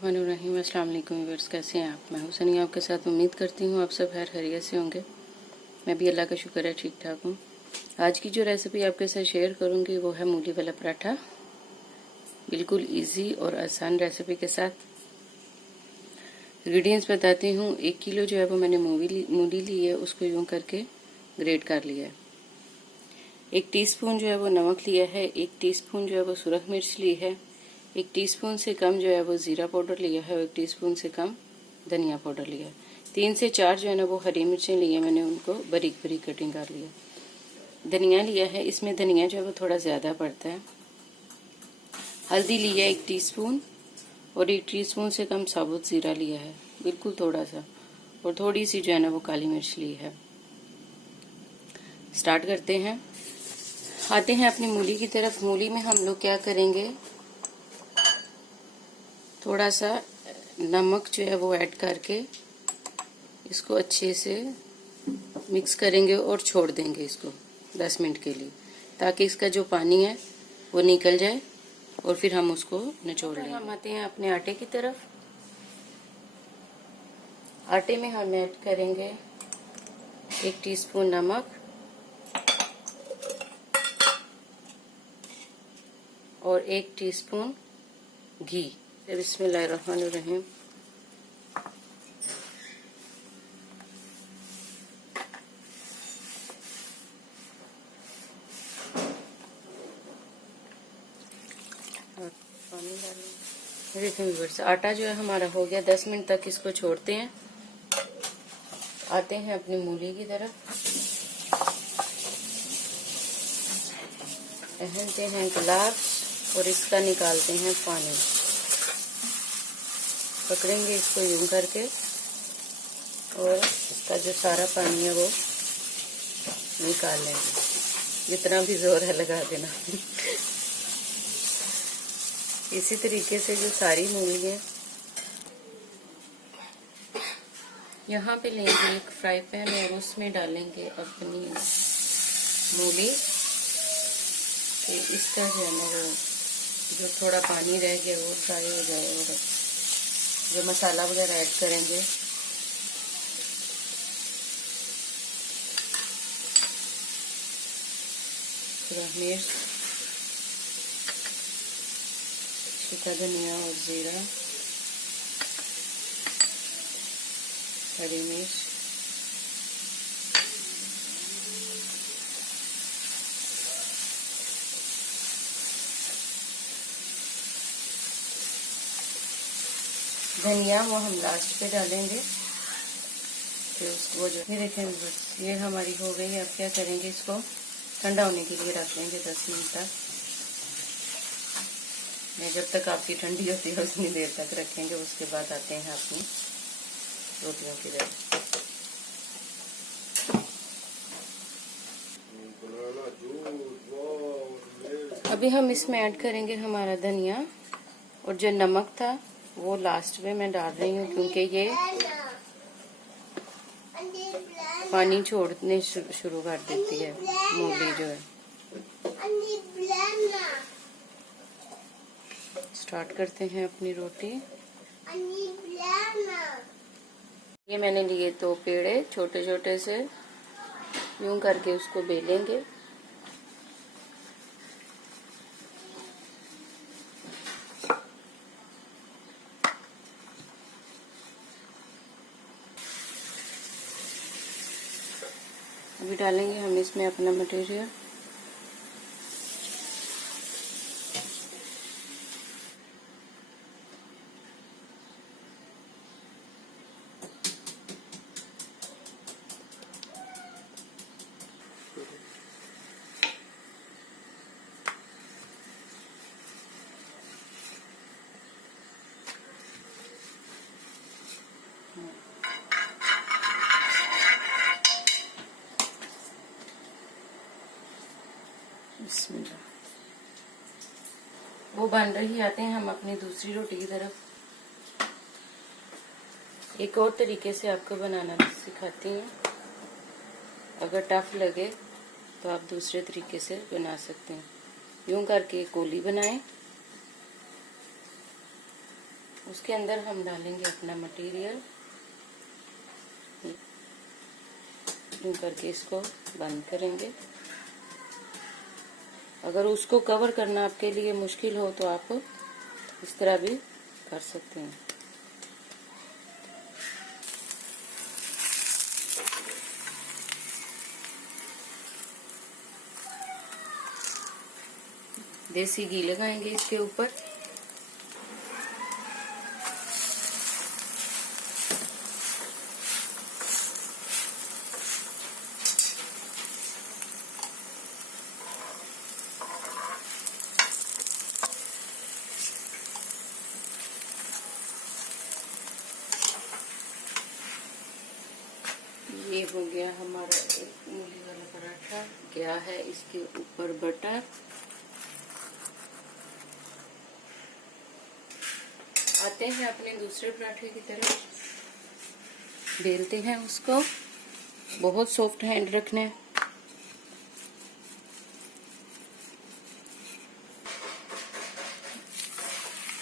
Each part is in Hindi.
बिस्मिल्लाहिर्रहमानिर्रहीम। अस्सलाम वालेकुम व्यूअर्स, कैसे हैं आप? मैं हुसैनी आपके साथ उम्मीद करती हूँ आप सब खैरियत से होंगे। मैं भी अल्लाह का शुक्र है ठीक ठाक हूँ। आज की जो रेसिपी आपके साथ शेयर करूँगी वो है मूली वाला पराठा, बिल्कुल इजी और आसान रेसिपी के साथ। इंग्रेडिएंट्स बताती हूँ। 1 किलो जो है वो मैंने मूली ली है, उसको यूँ करके ग्रेट कर लिया है। 1 टीस्पून जो है वो नमक लिया है। 1 टीस्पून जो है वो सुरख मिर्च ली है। 1 टीस्पून से कम जो है वो जीरा पाउडर लिया है और 1 टीस्पून से कम धनिया पाउडर लिया है। 3 से 4 जो है ना वो हरी मिर्चें ली है, मैंने उनको बारीक बारीक कटिंग कर लिया। धनिया लिया है, इसमें धनिया जो है वो थोड़ा ज़्यादा पड़ता है। हल्दी लिया है 1 टीस्पून और 1 टीस्पून से कम साबुत ज़ीरा लिया है, बिल्कुल थोड़ा सा, और थोड़ी सी जो है ना वो काली मिर्च ली है। स्टार्ट करते हैं। आते हैं अपनी मूली की तरफ। मूली में हम लोग क्या करेंगे, थोड़ा सा नमक जो है वो ऐड करके इसको अच्छे से मिक्स करेंगे और छोड़ देंगे इसको 10 मिनट के लिए, ताकि इसका जो पानी है वो निकल जाए और फिर हम उसको निचोड़ लेंगे। हम आते हैं अपने आटे की तरफ। आटे में हम ऐड करेंगे 1 टीस्पून नमक और 1 टीस्पून घी। बिस्मिल्लाहिर्रहमानिर्रहीम। पानी डालें। देखिए व्यूअर्स, आटा जो है हमारा हो गया। 10 मिनट तक इसको छोड़ते हैं। आते हैं अपनी मूली की तरफ। पहनते हैं ग्लास और इसका निकालते हैं पानी। पकड़ेंगे इसको यूं करके और इसका जो सारा पानी है वो निकाल लेंगे। जितना भी जोर है लगा देना। इसी तरीके से जो सारी मूली है, यहाँ पे लेंगे एक फ्राई पैन और उसमें डालेंगे अपनी मूली। तो इसका जो है ना वो जो थोड़ा पानी रह गया वो फ्राई हो जाए, और जो मसाला वगैरह ऐड करेंगे मिर्च, सूखा धनिया और जीरा, हरी मिर्च, धनिया वो हम लास्ट पे डालेंगे। फिर उसको जो ये देखें बस ये हमारी हो गई। अब क्या करेंगे, इसको ठंडा होने के लिए रख लेंगे 10 मिनट तक। मैं जब तक आपकी ठंडी होती है उतनी देर तक रखेंगे। उसके बाद आते हैं अपनी रोटियों की तरफ। अभी हम इसमें ऐड करेंगे हमारा धनिया, और जो नमक था वो लास्ट में मैं डाल रही हूँ, क्योंकि ये पानी छोड़ने शुरू कर देती है मूली जो है। स्टार्ट करते हैं अपनी रोटी। ये मैंने लिए 2 पेड़े छोटे छोटे से, यूं करके उसको बेलेंगे। अभी डालेंगे हम इसमें अपना मटेरियल। वो बन रही। आते हैं हम अपनी दूसरी रोटी की तरफ। एक और तरीके से आपको बनाना सिखाती हूँ। अगर टफ लगे तो आप दूसरे तरीके से बना सकते हैं। यूं करके कोली बनाएं उसके अंदर हम डालेंगे अपना मटेरियल, यूं करके इसको बंद करेंगे। अगर उसको कवर करना आपके लिए मुश्किल हो तो आप इस तरह भी कर सकते हैं। देसी घी लगाएंगे इसके ऊपर। ये हो गया हमारा एक मूली वाला पराठा। गया है इसके ऊपर बटर। आते हैं अपने दूसरे पराठे की तरफ, बेलते हैं उसको। बहुत सॉफ्ट हैंड रखना है।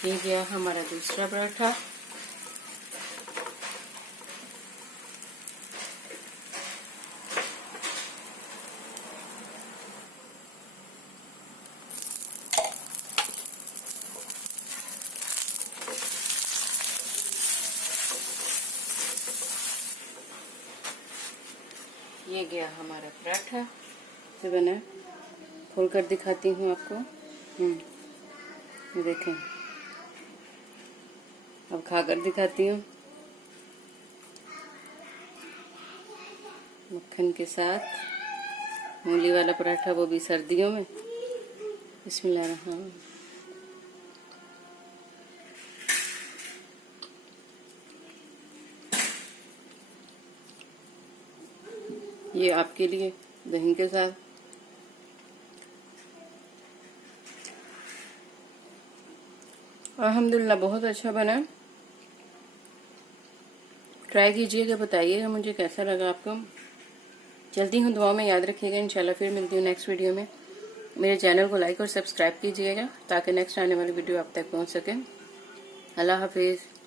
ये गया हमारा दूसरा पराठा। ये गया हमारा पराठा से बना। खोल कर दिखाती हूँ आपको। देखें, अब खाकर दिखाती हूँ मक्खन के साथ। मूली वाला पराठा, वो भी सर्दियों में। बिस्मिल्लाह। ये आपके लिए दही के साथ। अल्हम्दुलिल्लाह बहुत अच्छा बना। ट्राई कीजिएगा, बताइएगा मुझे कैसा लगा आपको। चलती हूँ, दुआ में याद रखिएगा। इंशाल्लाह फिर मिलती हूँ नेक्स्ट वीडियो में। मेरे चैनल को लाइक और सब्सक्राइब कीजिएगा ताकि नेक्स्ट आने वाली वीडियो आप तक पहुँच सके। अल्लाह हाफिज़।